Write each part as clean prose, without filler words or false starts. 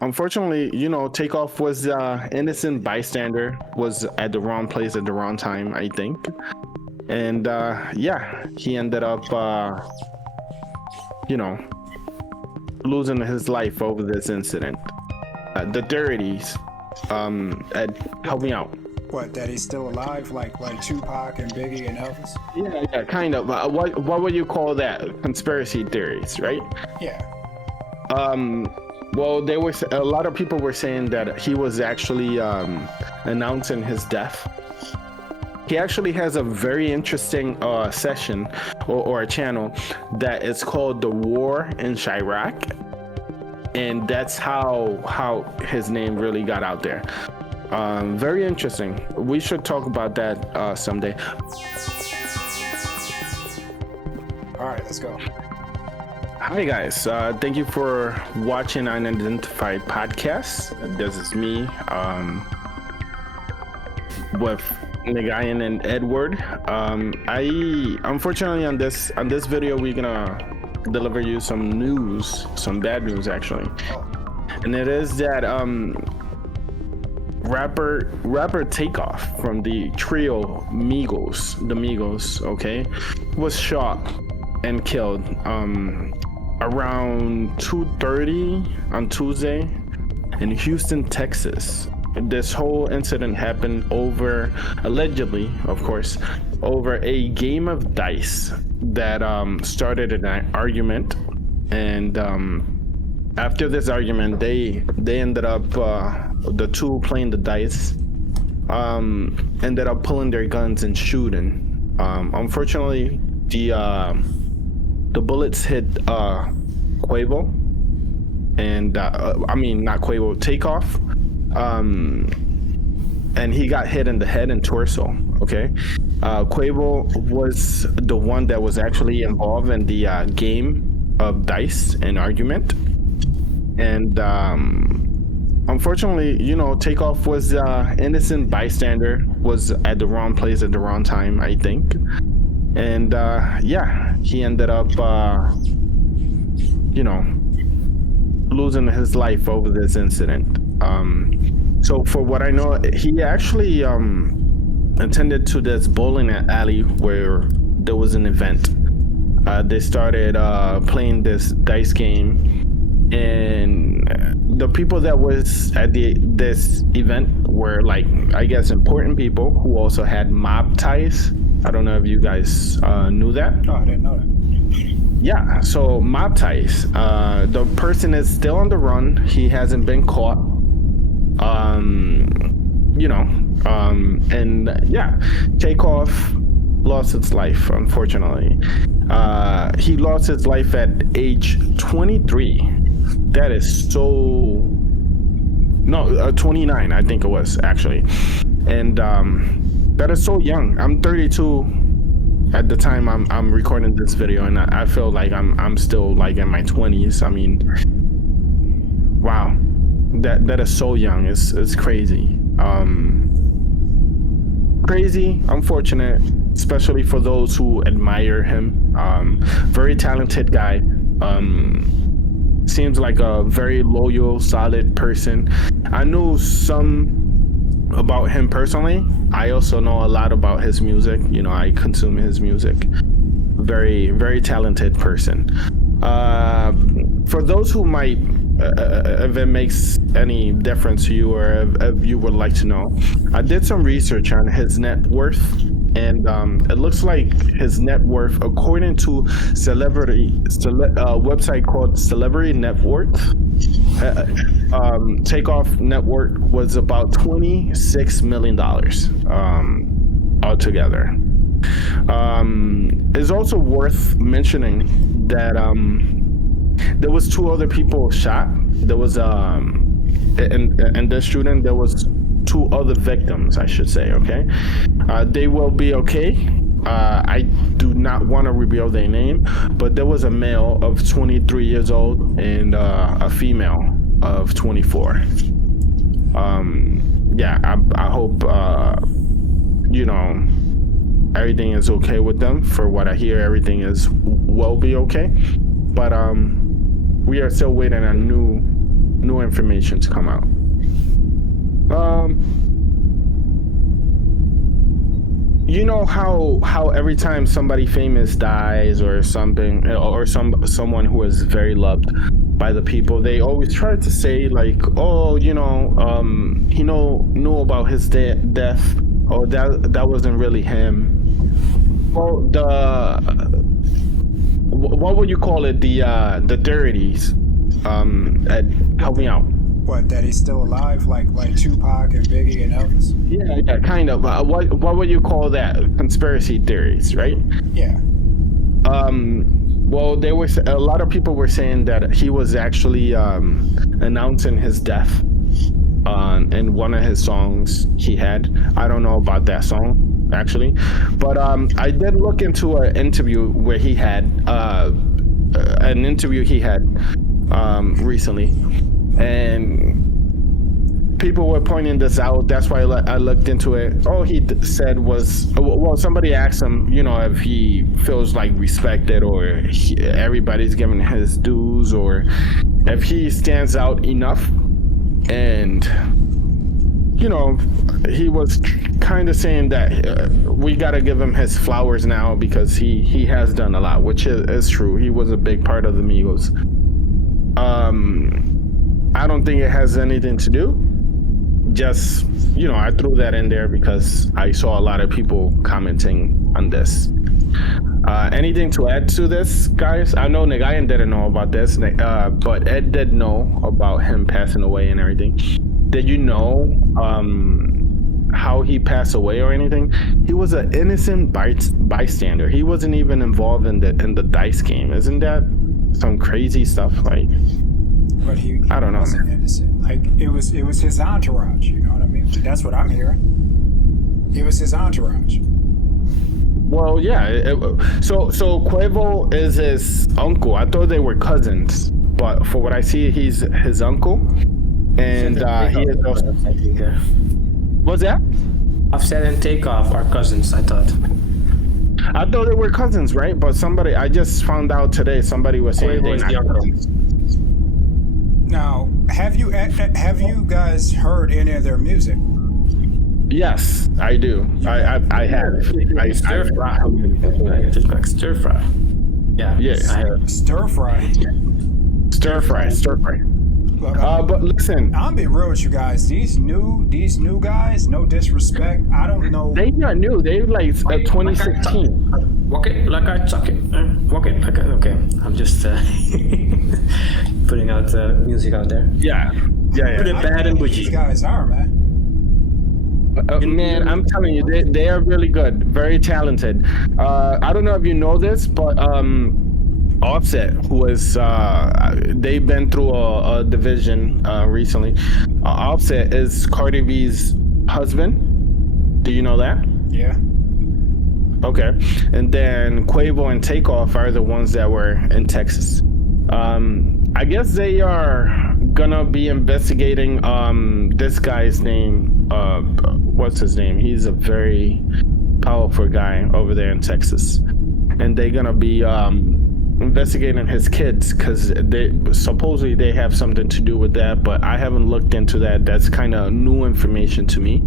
unfortunately, Takeoff was innocent bystander, was at the wrong place at the wrong time, I think. And yeah, he ended up, you know, losing his life over this incident. The Dirties, help me out. What, that he's still alive, like Tupac and Biggie and Elvis? Yeah, kind of. What would you call that? Conspiracy theories, right? Yeah. Well, a lot of people were saying that he was actually announcing his death. He actually has a very interesting session or a channel that is called The War in Chirac, and that's how his name really got out there. Very interesting. We should talk about that someday. All right, let's go. Hi guys, thank you for watching Unidentified Podcast. This is me with Nagayan and Edward. I unfortunately on this video we're gonna deliver you some news, some bad news actually, and it is that rapper Takeoff from the trio Migos, okay, was shot and killed around 2:30 on Tuesday in Houston, Texas. This whole incident happened allegedly, of course, over a game of dice that started an argument, and after this argument, they ended up the two playing the dice ended up pulling their guns and shooting. Unfortunately, the bullets hit Quavo, and I mean not Quavo, Takeoff, and he got hit in the head and torso. Okay, Quavo was the one that was actually involved in the game of dice and argument, and unfortunately, Takeoff was innocent bystander, was at the wrong place at the wrong time, I think. And yeah, he ended up losing his life over this incident. So for what I know, he actually attended to this bowling alley where there was an event. They started playing this dice game, and the people that was at this event were, like, I guess, important people who also had mob ties. I don't know if you guys knew that. Oh, I didn't know that. Yeah, so mob ties. The person is still on the run. He hasn't been caught. And yeah, Takeoff lost his life, unfortunately. He lost his life at age 23. That is so... No, 29, I think it was, actually. And that is so young. I'm 32 at the time I'm recording this video, and I feel like I'm still like in my 20s. I mean, wow, that is so young. It's crazy. Crazy, unfortunate, especially for those who admire him. Very talented guy. Seems like a very loyal, solid person. I knew some about him personally. I also know a lot about his music. I consume his music. Very, very talented person. For those who might, if it makes any difference to you, or if you would like to know, I did some research on his net worth, and it looks like his net worth, according to website called Celebrity Net Worth, Takeoff net worth was about $26 million altogether. It's also worth mentioning that there was two other people shot. There was in this shooting there was two other victims, I should say. Okay, they will be okay. I do not want to reveal their name, but there was a male of 23 years old and a female of 24. Yeah, I hope everything is okay with them. For what I hear, everything will be okay. But we are still waiting on new new information to come out. You know how every time somebody famous dies or something, or someone who is very loved by the people, they always try to say like, oh, he knew about his death, or that wasn't really him. Well, what would you call it? The dirties. Help me out. What, that he's still alive, like Tupac and Biggie and Elvis? Yeah, kind of. What would you call that? Conspiracy theories, right? Yeah. Well, a lot of people were saying that he was actually announcing his death in one of his songs he had. I don't know about that song actually, but I did look into an interview where he had recently, and people were pointing this out. That's why I looked into it. All he said was, well, somebody asked him, if he feels like respected, or everybody's giving his dues, or if he stands out enough. And he was kind of saying that we got to give him his flowers now, because he has done a lot, which is true. He was a big part of the Migos. I don't think it has anything to do. Just, I threw that in there because I saw a lot of people commenting on this. Anything to add to this, guys? I know Nagayan didn't know about this, but Ed did know about him passing away and everything. Did you know how he passed away or anything? He was an innocent bystander. He wasn't even involved in the dice game. Isn't that some crazy stuff? Like, but he I don't know. Wasn't innocent. Like, it was his entourage. You know what I mean? That's what I'm hearing. It was his entourage. Well, yeah. So Quavo is his uncle. I thought they were cousins, but for what I see, he's his uncle, and he is also. What's that? Offset and Takeoff are cousins, I thought. I thought they were cousins, right? But I just found out today, somebody was saying they're not cousins. Now, have you guys heard any of their music? Yes, I do. I have. Stir fry. Like stir fry. Yeah. Yes. Stir fry. Stir fry. Look, but listen, I'll be real with you guys. These new guys, no disrespect, I don't know. They not new. They like 2016. Walk it like I chuck it. Walk it like I. Okay, I'm just putting out music out there. Yeah. Put it bad and These bougie. guys are, man. Man, I'm telling you, they are really good, very talented. I don't know if you know this, but Offset, who is they've been through a division recently. Offset is Cardi B's husband. Do you know that? Yeah. Okay. And then Quavo and Takeoff are the ones that were in Texas. I guess they are gonna be investigating this guy's name. What's his name? He's a very powerful guy over there in Texas. And they're gonna be investigating his kids, because they supposedly have something to do with that, but I haven't looked into that. That's kind of new information to me.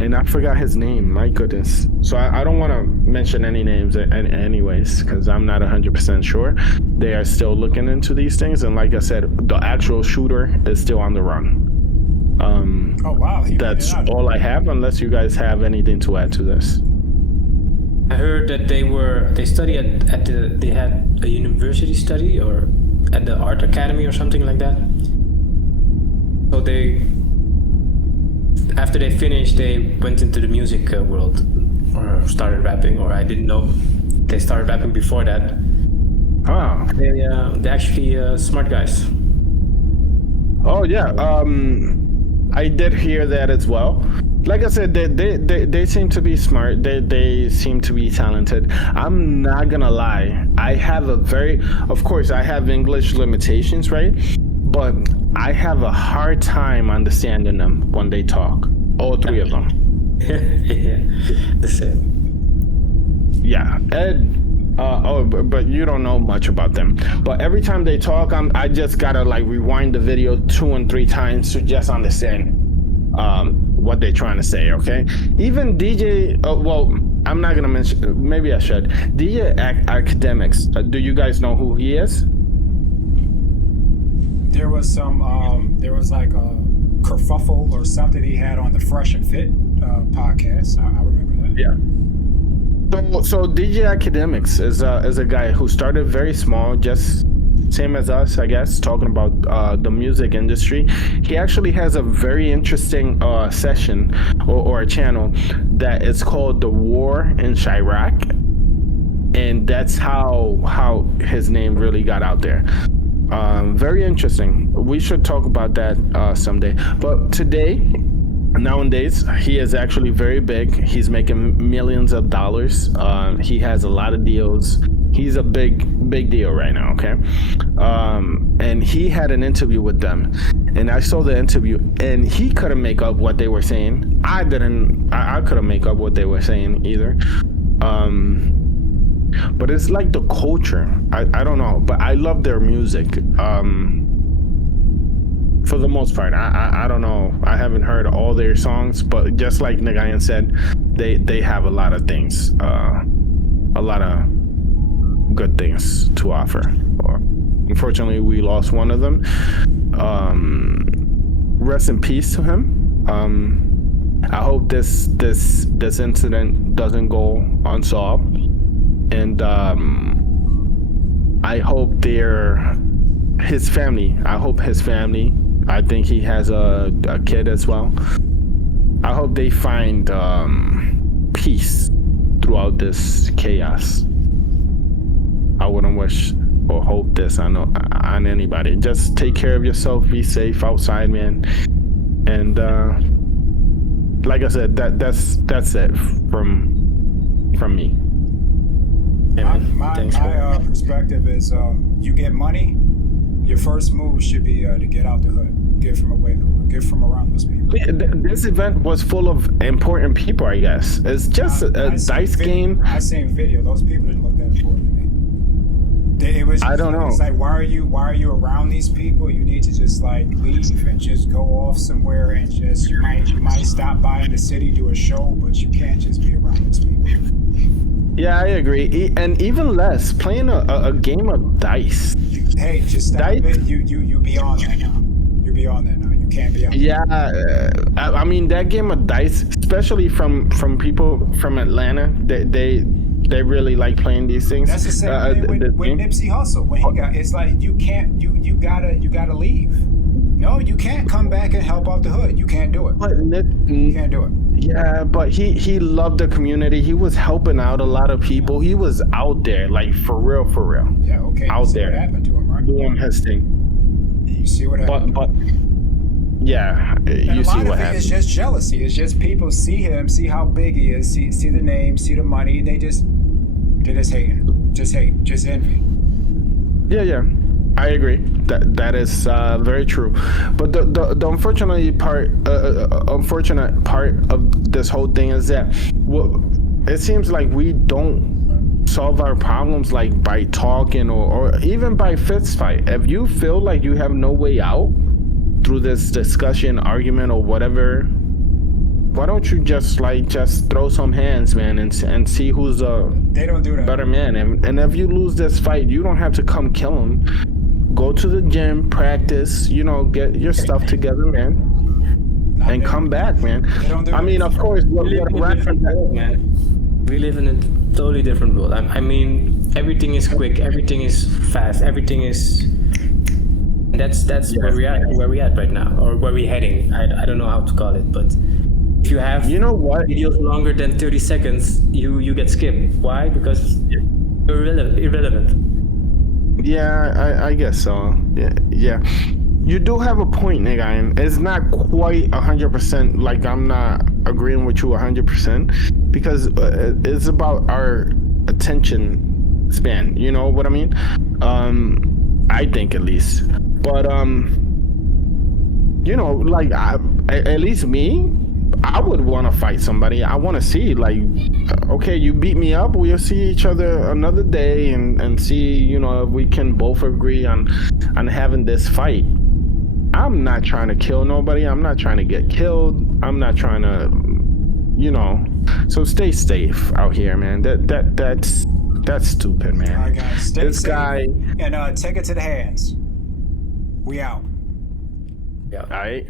And I forgot his name, my goodness. So I don't want to mention any names anyways, because I'm not 100% sure. They are still looking into these things, and like I said, the actual shooter is still on the run. Oh wow. That's all I have, unless you guys have anything to add to this. I heard that they studied they had a university study, or at the art academy or something like that. So after they finished, they went into the music world, or started rapping, or I didn't know they started rapping before that. Oh. They're actually smart guys. Oh yeah. I did hear that as well. Like I said, they seem to be smart. They seem to be talented. I'm not gonna lie. I have of course, I have English limitations, right? But I have a hard time understanding them when they talk. All three of them. Yeah, the same. Yeah, Ed But you don't know much about them. But every time they talk, I just gotta like rewind the video 2 and 3 times to just understand what they're trying to say. Okay, even DJ. Well, I'm not gonna mention. Maybe I should. DJ Academics. Do you guys know who he is? There was some. There was like a kerfuffle or something he had on the Fresh and Fit podcast. I remember that. Yeah. So DJ Academics is a guy who started very small, just same as us, I guess, talking about the music industry. He actually has a very interesting session or a channel that is called The War in Chirac, and that's how his name really got out there. Very interesting. We should talk about that someday. But today, nowadays, he is actually very big. He's making millions of dollars. He has a lot of deals. He's a big deal right now. Okay, and he had an interview with them, and I saw the interview, and he couldn't make up what they were saying. I didn't. I couldn't make up what they were saying either. But it's like the culture. I don't know, but I love their music. For the most part, I don't know. I haven't heard all their songs, but just like Nagayan said, they have a lot of things, a lot of good things to offer. Unfortunately, we lost one of them. Rest in peace to him. I hope this incident doesn't go unsolved, and I hope his family. I think he has a kid as well. I hope they find peace throughout this chaos. I wouldn't wish or hope this on anybody. Just take care of yourself. Be safe outside, man. And like I said, that's it from me. My perspective is, you get money, your first move should be to get out the hood, get from around those people. This event was full of important people, I guess. It's just a dice game. I seen video. Those people didn't look that important to me. I don't know. It's like, why are you around these people? You need to just like leave and just go off somewhere and just you might stop by in the city, do a show, but you can't just be around those people. Yeah, I agree. And even less playing a game of dice. Hey, just stop it. You beyond that now. You're beyond that now. You can't be on. Yeah, I mean that game of dice, especially from people from Atlanta, they really like playing these things. That's the same thing with Nipsey Hussle. When he got, it's like you gotta leave. No, you can't come back and help out the hood. You can't do it. You can't do it. Yeah, but he loved the community. He was helping out a lot of people. He was out there, like for real. Yeah, okay. Out there, what happened to him, right? Doing his thing. You see what happened. But yeah, you see what happened. It's just jealousy. It's just people see him, see how big he is, see the name, see the money, and they just hating, just hate, just envy. Yeah. I agree. That is very true. But the unfortunate part of this whole thing is that it seems like we don't solve our problems like by talking or even by fist fight. If you feel like you have no way out through this discussion, argument, or whatever, why don't you just throw some hands, man, and see who's they don't do that. Better man. And if you lose this fight, you don't have to come kill him. Go to the gym, practice, get your stuff together, man, and come back, man. I mean, of course, we live in a different world, man. We live in a totally different world. I mean, everything is quick, everything is fast, everything is. That's where we at right now, or where we're heading. I don't know how to call it, but if you have videos longer than 30 seconds, you get skipped. Why? Because you're irrelevant. Yeah, I guess so. Yeah. You do have a point, nigga, and it's not quite 100%. Like, I'm not agreeing with you 100% because it's about our attention span. You know what I mean? I think at least. But like at least me, I would want to fight somebody. I want to see, like, okay, you beat me up. We'll see each other another day and see, you know, if we can both agree on having this fight. I'm not trying to kill nobody. I'm not trying to get killed. I'm not trying to, you know. So stay safe out here, man. That's stupid, man. All right, guys, stay this safe guy and take it to the hands. We out. Yeah. All right.